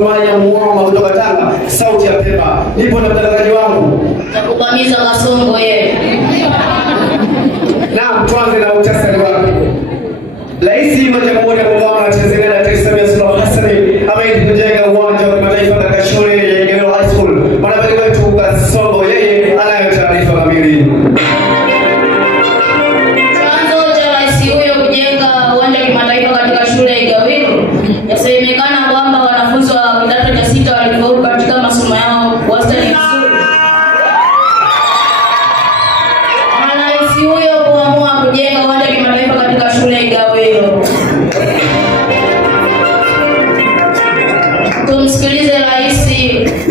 Maya Muoma kutoka Tanga, sauti ya Pemba. Nipo na mtangazaji wangu Nakubamiza Kasongo yeye. Naam, tuanze na utasari wake. Rais wa Jamhuri ya Muungano wa Tanzania Dr. Samia Suluhu Hassan ameahidi kujenga uwanja wa kimataifa katika shule ya Igelo High School. Mwanahabari wetu Kasongo yeye anayo taarifa kamili. Chanzo cha rais huyo kujenga uwanja wa kimataifa katika shule ya Igawilo yasemekana kwamba wanafunzi wa kidato cha 6 walifaulu katika masomo yao wastani vizuri. Rais huyo kuamua kujenga uwanja wa kimataifa katika shule ya Igawilo. Tumsikilize rais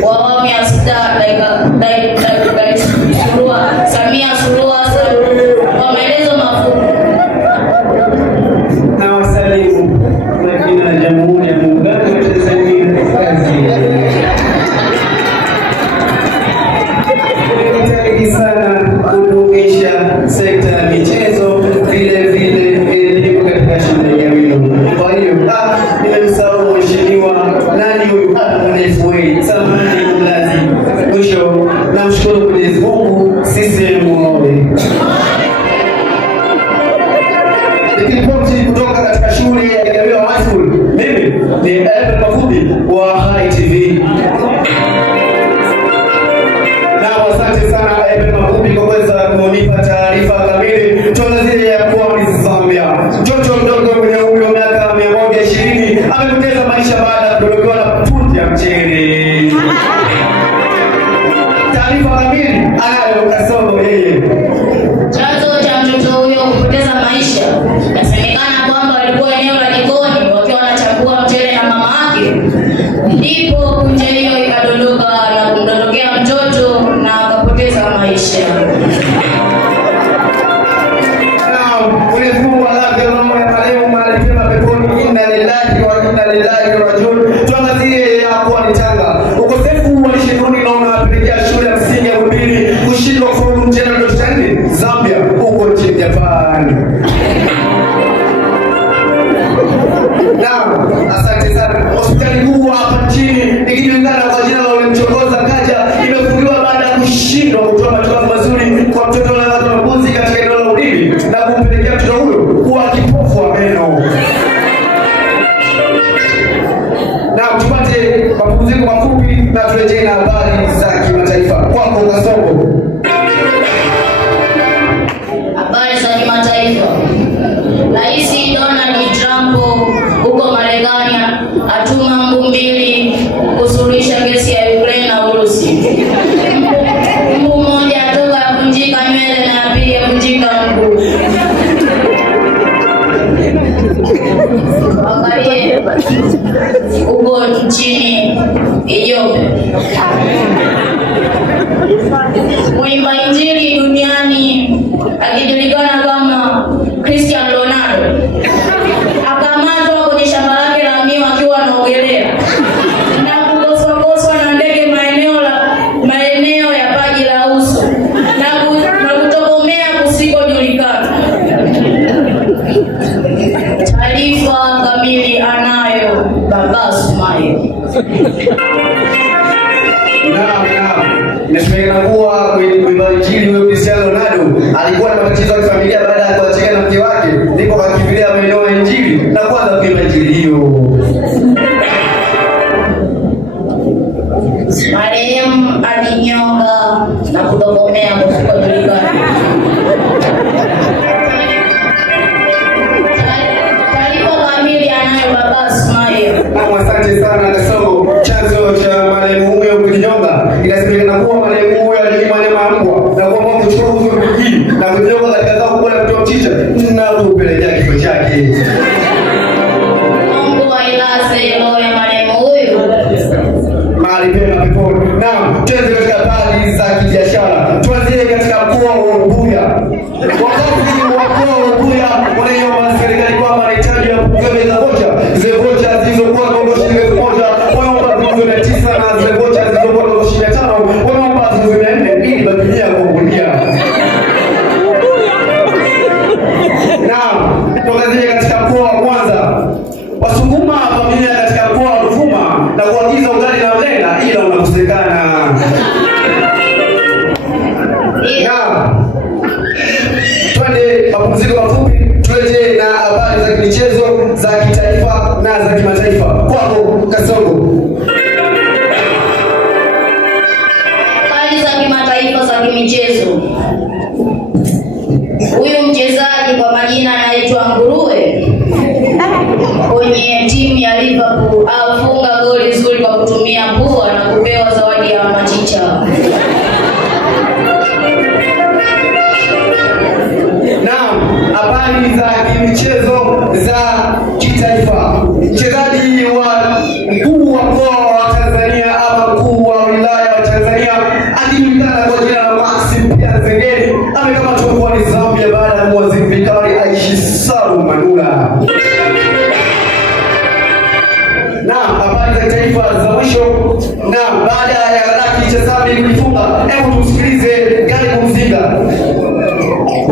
wa awamu ya 6 Samia Suluhu Hassan kwa maelezo mafupi. Na wasalimu majina ya Jamhuri ya Muungano wa Tanzania kazi. Tunahitaji sana kudumisha sekta ya michezo vile elimu katika shule ya Igawilo. Kwa hiyo nimemsahau mheshimiwa nani huyu FA Samani Mlazi. Mwisho namshukuru Mwenyezi Mungu sisi muombe. Nikiripoti kutoka katika shule ya Igawilo High School, mimi ni Ebel Mafubi wa Hai TV. Na asante sana Ebel Mafubi kwa kuweza kunipa taarifa kamili. Tuangazie ya kuwa Zambia. Mtoto mdogo mwenye umri wa miaka 120 amepoteza maisha baada ya kudondokewa na punje ya mchele. Taarifa kamili anayo Kasongo yeye. Chanzo cha mtoto huyo kupoteza maisha yasemekana kwamba walikuwa eneo la jikoni wakiwa wanachagua mchele na mama yake, ndipo punje hiyo ikadondoka na kumdondokea mtoto na akapoteza maisha. Mwenyezi Mungu alafu roho ya marehemu alipema peponi. Inna lillahi wa inna ilaihi rajiun. Tuangazie ya kwa Tanga. Ukosefu wa lishe duni na unawapelekea shule ya msingi ya Bumbili kushindwa kufaulu mtihani wa darasa 4 Zambia huko nchini Japan. Naam, asante sana. Hospitali kuu hapa nchini ikijulikana kwa jina la Mchokoza Kaja imefunguliwa baada ya kushindwa kutoa matibabu mazuri kwa mtoto wa mabuzi katika eneo la Ulimi na kumpelekea mtoto huyo kuwa kipofu wa meno. Na tupate mapumziko mafupi na turejee na habari za kimataifa. Kwako Kasongo. Habari za kimataifa. Rais Donald Trump huko Marekani atuma mbu 2 kusuluhisha kesi ya Ukraine na Urusi. Mbu mmoja atoka kuvunjika nywele na ya pili kuvunjika mguu. Angalie huko nchini Ethiopia. Mwimba injili duniani akijulikana kama Cristiano Ronaldo akamatwa kwenye shamba lake la miwa akiwa anaogelea na kukoswa na ndege maeneo ya paji la uso na kutokomea kusikojulikana. Taarifa kamili anayo Baba Sumayo. Nasemekana kuwa mwimba injili huyo Cristiano Ronaldo alikuwa na matatizo ya familia baada ya kuachana na mke wake, ndipo akakimbilia maeneo ya injili na kuanza kuimba injili hiyo. Marehemu alinyonga na kutokomea kusikojulikana. Taarifa kamili anayo Baba Sumayo. Asante sana Kasongo. Chanzo cha marehemu huyo kujinyonga inasemekana kuwa marehemu huyo alinyima nyama ya mbwa na kuamua kuchukua uso mwingine na kujinyonga katika zao kubwa la kutoa mchicha na kupelekea kifo chake. Mungu ailaze roho ya marehemu huyo mahali pema peponi. Naam, tuanze katika habari za kibiashara. Tuanzie katika mkoa wa Unguja. Wakazi wa mkoa wa Unguja wanaiomba serikali kwamba wanahitaji kuongeza zile vocha zilizokuwa ndogo shilingi 1000, wanaomba ziwe 9 na zile vocha zilizokuwa ndogo shilingi 500, wanaomba ziwe 400 ili bakilia kuongolia. Naam, tuangazie katika mkoa wa Mwanza. Wasukuma familia katika mkoa wa Ruvuma na kuagiza ugali na mlenda, ila unakosekana. Twende mapumziko mafupi, tuelekee na habari za michezo za kitaifa na za kimataifa. Kwako Kasongo. Habari za kimataifa za kimichezo. Huyu mchezaji kwa majina anaitwa Nguruwe kwenye timu ya Liverpool afunga goli zuri kwa kutumia pua na kupewa zawadi ya machicha. Naam, habari za michezo za kitaifa. Mchezaji wa mkuu wa mkoa wa Tanzania ama mkuu wa wilaya wa Tanzania akijulikana kwa jina la Maxim Pierre Zengeli amekamatwa mkoani Zambia baada ya waziri vikari Aishi Salum Manula. Naam, habari za taifa za mwisho. Naam, baada ya Lucky Chazambi kujifunga, hebu tumsikilize Gari Mzinga.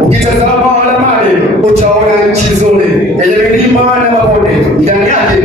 Ukitazama ramani utaona nchi nzuri yenye milima na mabonde, ndani yake